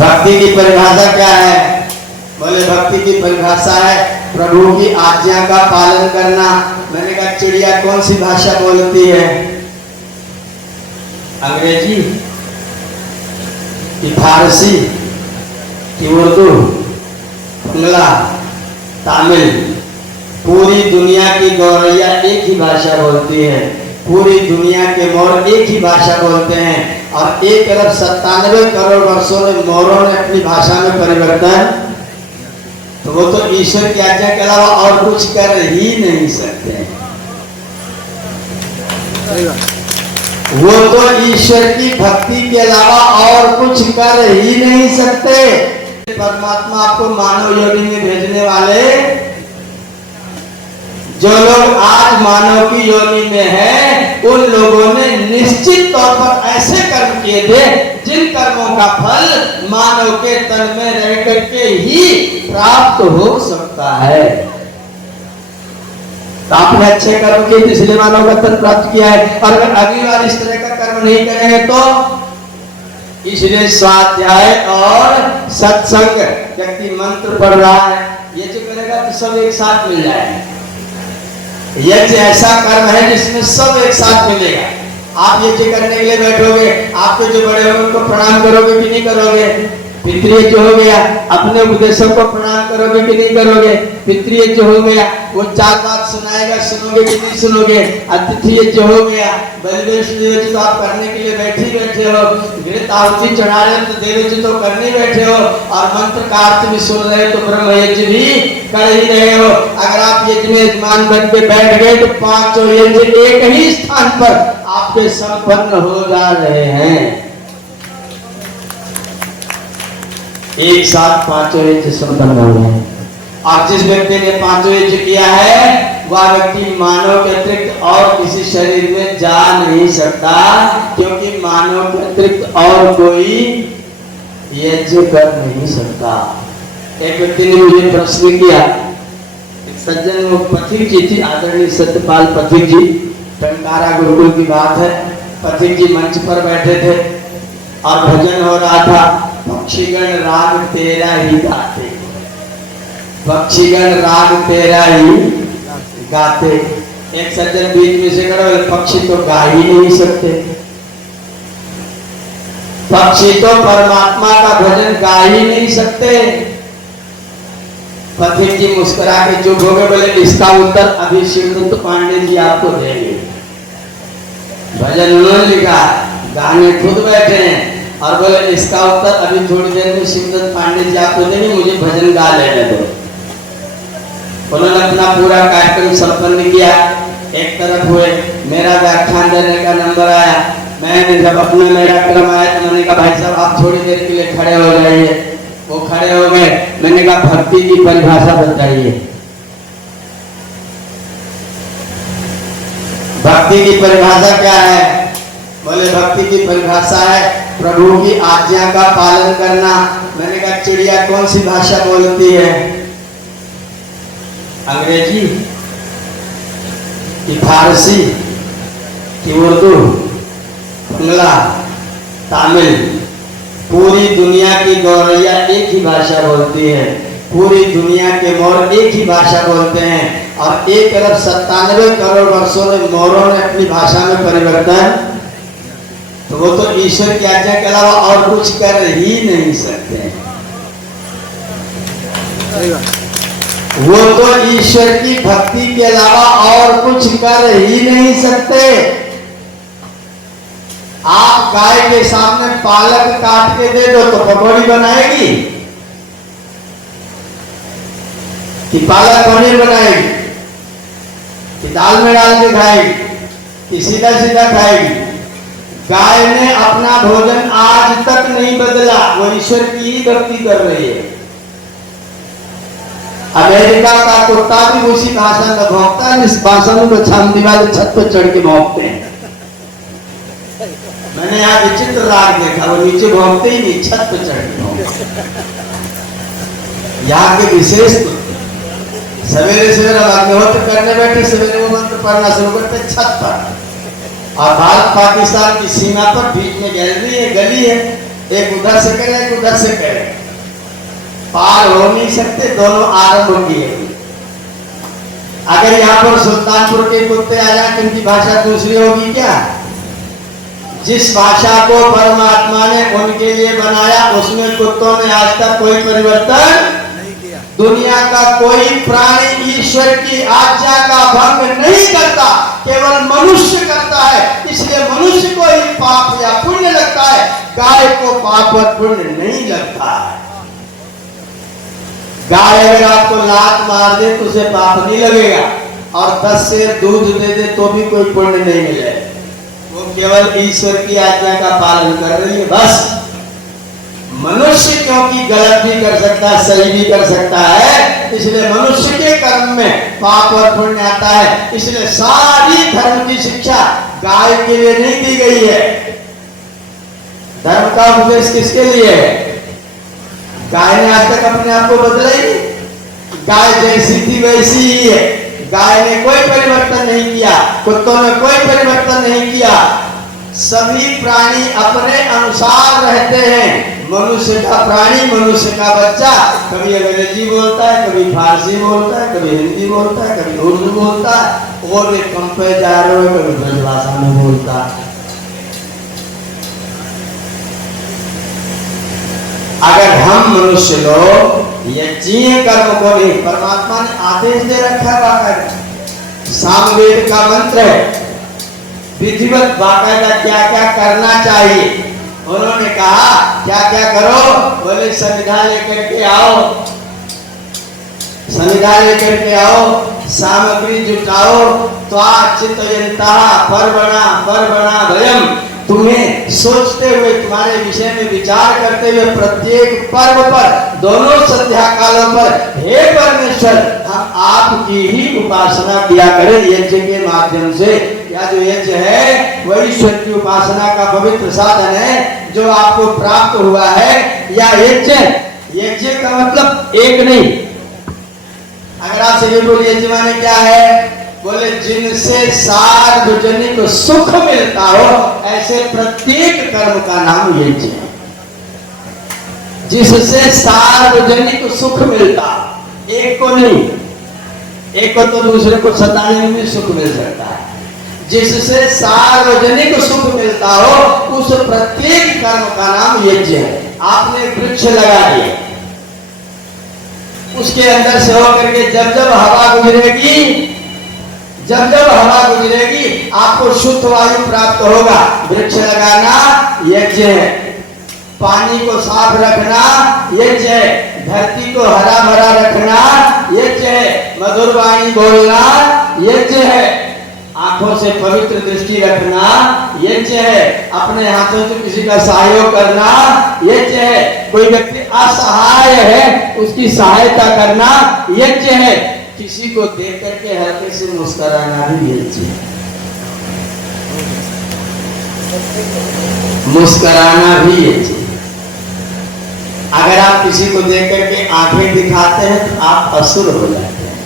भक्ति की परिभाषा क्या है? बोले भक्ति की परिभाषा है प्रभु की आज्ञा का पालन करना। मैंने कहा चिड़िया कौन सी भाषा बोलती है? अंग्रेजी कि फारसी कि उर्दू, बंगला, तमिल? पूरी दुनिया की गौरैया एक ही भाषा बोलती है। पूरी दुनिया के मोर एक ही भाषा बोलते हैं और 1,97 करोड़ वर्षों में मोरों ने अपनी भाषा में परिवर्तन, तो वो तो ईश्वर की आज्ञा के अलावा और कुछ कर ही नहीं सकते। वो तो ईश्वर की भक्ति के अलावा और कुछ कर ही नहीं सकते। परमात्मा आपको मानव योनि में भेजने वाले, जो लोग आज मानव की योनि में हैं, उन लोगों ने निश्चित तौर पर ऐसे कर्म किए थे जिन कर्मों का फल मानव के तन में रह करके ही प्राप्त हो सकता है। तो आपने अच्छे कर्म किए इसलिए मानव का तन प्राप्त किया है, और अगर अगली बार इस तरह का कर्म नहीं करेंगे तो इसलिए स्वाध्याय और सत्संग, व्यक्ति मंत्र पढ़ रहा है, ये जो करेगा तो सब एक साथ मिल जाएगा। यज्ञ ऐसा कर्म है जिसमें सब एक साथ मिलेगा। आप यज्ञ करने के लिए बैठोगे, आपके जो बड़े होंगे उनको प्रणाम करोगे कि नहीं करोगे? पितृयज्ञ हो गया, अपने उपदेशों को प्रणाम करोगे कि नहीं करोगे? पितृयज्ञ हो गया, वो 4 बात सुनाएगा, सुनोगे कि नहीं सुनोगे? अतिथि यज्ञ हो गया, बलिवेश यज्ञ तो आप करने के लिए बैठे हो, घृत आहुति चढ़ा रहे तो देव यज्ञ तो करने बैठे हो, और मंत्र का अर्थ भी सुन रहे हो तो ब्रह्म यज्ञ भी कर ही रहे हो। अगर आप यज्ञ में यजमान बन के बैठ गए तो 5 यज्ञ एक ही स्थान पर आपके संपन्न हो जा रहे हैं। एक साथ 5 यज्ञ संपन्न हो रहे हैं। और जिस व्यक्ति ने 5 यज्ञ किया है वह व्यक्ति मानव के अतिरिक्त और किसी शरीर में जा नहीं सकता, क्योंकि मानव के अतिरिक्त और कोई यज्ञ कर नहीं सकता। एक व्यक्ति ने मुझे प्रश्न किया, एक सज्जन, वो पथिक जी थी, आदरणीय सत्यपाल पथिक जी, टंकारा गुरुकुल की बात है। पथिक जी मंच पर बैठे थे और भजन हो रहा था, पक्षीगण राग तेरा ही गाते, पक्षीगण राग तेरा ही गाते। एक सज्जन बीच में से खड़े, पक्षी तो गा ही नहीं सकते, पक्षी तो परमात्मा का भजन गा ही नहीं सकते। पथिक जी मुस्कुरा के चुप हो गए, बोले इसका उत्तर अभी शिवदत्त पांडे जी आपको देंगे। भजन उन्होंने लिखा, गाने खुद बैठे हैं, और बोले इसका उत्तर अभी थोड़ी देर में शिवदत्त पांडे जी आपको देंगे, मुझे भजन गा लेने दो। उन्होंने अपना पूरा कार्यक्रम संपन्न किया। एक तरफ हुए, मेरा व्याख्यान देने का नंबर आया, मैंने जब अपना मेरा क्रम आया तो मैंने कहा भाई साहब आप थोड़ी देर के लिए खड़े हो जाइए। वो खड़े हो गए, मैंने कहा भक्ति की परिभाषा बताइए। भक्ति की परिभाषा क्या है? बोले भक्ति की परिभाषा है प्रभु की आज्ञा का पालन करना। मैंने कहा चिड़िया कौन सी भाषा बोलती है? अंग्रेजी कि फारसी कि उर्दू, बंगला, तमिल? पूरी दुनिया की गौरैया एक ही भाषा बोलती है। पूरी दुनिया के मोर एक ही भाषा बोलते हैं और 1,97 करोड़ वर्षों में मोरों ने अपनी भाषा में परिवर्तन, तो वो तो ईश्वर की आज्ञा के अलावा और कुछ कर ही नहीं सकते। वो तो ईश्वर की भक्ति के अलावा और कुछ कर ही नहीं सकते। आप गाय के सामने पालक काट के दे दो तो पकौड़ी बनाएगी कि पालक पनीर बनाएगी कि दाल में डाल के खाएगी कि सीधा सीधा खाएगी? गाय ने अपना भोजन आज तक नहीं बदला, वो ईश्वर की ही भक्ति कर रही है। अमेरिका का कुत्ता भी उसी भाषा में भौंकता है जिस भाषा में वो छामदी वाले छत पर चढ़ के भौंकते हैं। मैंने यहाँ विचित्र राग देखा, वो नीचे भौंकते ही नहीं, छत पर चढ़ के भौंकते। यहाँ के विशेष सवेरे सवेरे अग्निहोत्र करने बैठे, सवेरे वो मंत्र पढ़ना शुरू करते छत पर। और भारत पाकिस्तान की सीमा पर बीच में गैलरी है, गली है, एक उधर से करे, एक उधर से करे, पार हो नहीं सकते, दोनों आरंभ किए। अगर यहाँ पर सुल्तानपुर के कुत्ते आ जाए तो उनकी भाषा दूसरी होगी क्या? जिस भाषा को परमात्मा ने उनके लिए बनाया उसमें कुत्तों ने आज तक कोई परिवर्तन नहीं किया। दुनिया का कोई प्राणी ईश्वर की आज्ञा का भंग नहीं करता, केवल मनुष्य करता है। इसलिए मनुष्य को ही पाप या पुण्य लगता है, गाय को पाप और पुण्य नहीं लगता है। गाय अगर आपको लात मार दे तो उसे पाप नहीं लगेगा, और 10 सेर दूध दे दे तो भी कोई पुण्य नहीं मिलेगा। वो केवल ईश्वर की आज्ञा का पालन कर रही है बस। मनुष्य क्योंकि गलत भी कर सकता है, सही भी कर सकता है, इसलिए मनुष्य के कर्म में पाप और पुण्य आता है। इसलिए सारी धर्म की शिक्षा गाय के लिए नहीं दी गई है। धर्म का उपदेश किसके लिए है? गाय ने आज तक अपने आप को बदला ही नहीं। गाय जैसी थी वैसी ही है। गाय ने कोई परिवर्तन नहीं किया, कुत्तों ने कोई परिवर्तन नहीं किया। सभी प्राणी अपने अनुसार रहते हैं। मनुष्य का प्राणी, मनुष्य का बच्चा कभी अंग्रेजी बोलता है, कभी फारसी बोलता है, कभी हिंदी बोलता है, कभी उर्दू बोलता है, और एक कम पे जा रहे हो कभी ब्रजभाषा में बोलता है। अगर हम मनुष्य लोग यज्ञीय कर्म को नहीं, परमात्मा ने आदेश दे रखा है बाकायदा, सामवेद का मंत्र है, विधिवत बाकायदा क्या क्या करना चाहिए। उन्होंने कहा क्या क्या करो, बोले संविधान लेकर के आओ, संविधान लेकर के आओ, सामग्री जुटाओ, त्वाचितयन्ता पर्वणा भयम। तुम्हें सोचते हुए, तुम्हारे विषय में विचार करते हुए प्रत्येक पर्व पर, दोनों संध्या कालों पर, हे परमेश्वर हम आपकी ही उपासना किया करें यज्ञ के माध्यम से। या जो यज्ञ है वह ईश्वर की उपासना का पवित्र साधन है जो आपको प्राप्त हुआ है। या यज्ञ का मतलब एक नहीं। अगर आपसे ये बोलिए यज्ञ माने क्या है, बोले जिनसे सार्वजनिक सुख मिलता हो ऐसे प्रत्येक कर्म का नाम यज्ञ है। जिससे सार्वजनिक सुख मिलता, एक को नहीं, एक को तो दूसरे को सताने में सुख मिल सकता है। जिससे सार्वजनिक सुख मिलता हो उस प्रत्येक कर्म का नाम यज्ञ है। आपने वृक्ष लगा दिया, उसके अंदर से होकर के जब जब हवा गुजरेगी, जब जब हवा गुजरेगी आपको शुद्ध वायु प्राप्त होगा। वृक्ष लगाना यज्ञ है, पानी को साफ रखना यज्ञ है, धरती को हरा भरा रखना यज्ञ है, मधुर वाणी बोलना यज्ञ है, आंखों से पवित्र दृष्टि रखना यज्ञ है, अपने हाथों से किसी का सहयोग करना यज्ञ है, कोई व्यक्ति असहाय है उसकी सहायता करना यज्ञ है, किसी को देख करके हल्के से मुस्कुराना भी यज्ञ है। मुस्कुराना भी यज्ञ। अगर आप किसी को देख करके आंखें दिखाते हैं तो आप असुर हो जाते हैं।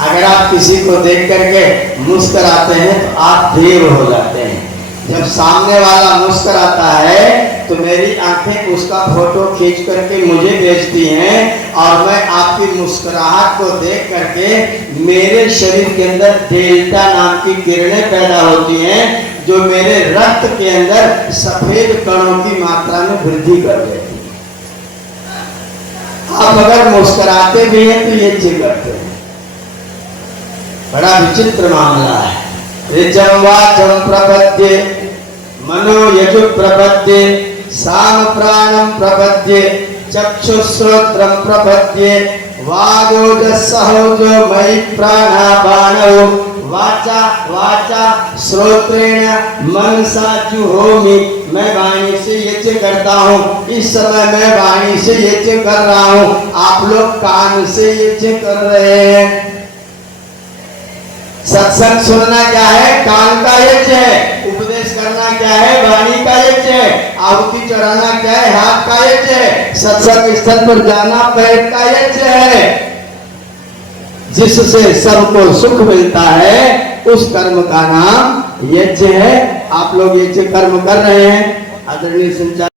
अगर आप किसी को देख करके मुस्कुराते हैं तो आप देव हो जाते हैं। जब सामने वाला मुस्कुराता है तो मेरी आंखें उसका फोटो खींच करके मुझे भेजती हैं और मैं आपकी मुस्कुराहट को देख करके मेरे शरीर के अंदर डेल्टा नाम की किरणें पैदा होती हैं जो मेरे रक्त के अंदर सफेद कणों की मात्रा में वृद्धि कर देती है। आप अगर मुस्कुराते भी हैं तो ये चीज करते हैं। बड़ा विचित्र मामला है। ऋचं वाचं प्रपद्ये मनो यजु प्रपद्ये साम प्राणम प्रपद्ये चक्षुश्रोत्रम प्रपद्ये वागोजसहोजो मयि प्राणापानौ वाचा श्रोत्रेण मनसा जुहोमि। मैं वाणी से यज्ञ करता हूँ, इस समय मैं वाणी से यज्ञ कर रहा हूँ, आप लोग कान से यज्ञ कर रहे हैं। सत्संग सुनना क्या है? कान का यज्ञ है। उपदेश करना क्या है? वाणी का यज्ञ है। आहुति चढ़ाना क्या है? हाथ का यज्ञ है। सत्संग स्थल पर जाना पैर का यज्ञ है। जिससे सबको सुख मिलता है उस कर्म का नाम यज्ञ है। आप लोग यज्ञ कर्म कर रहे हैं। आदरणीय संचालक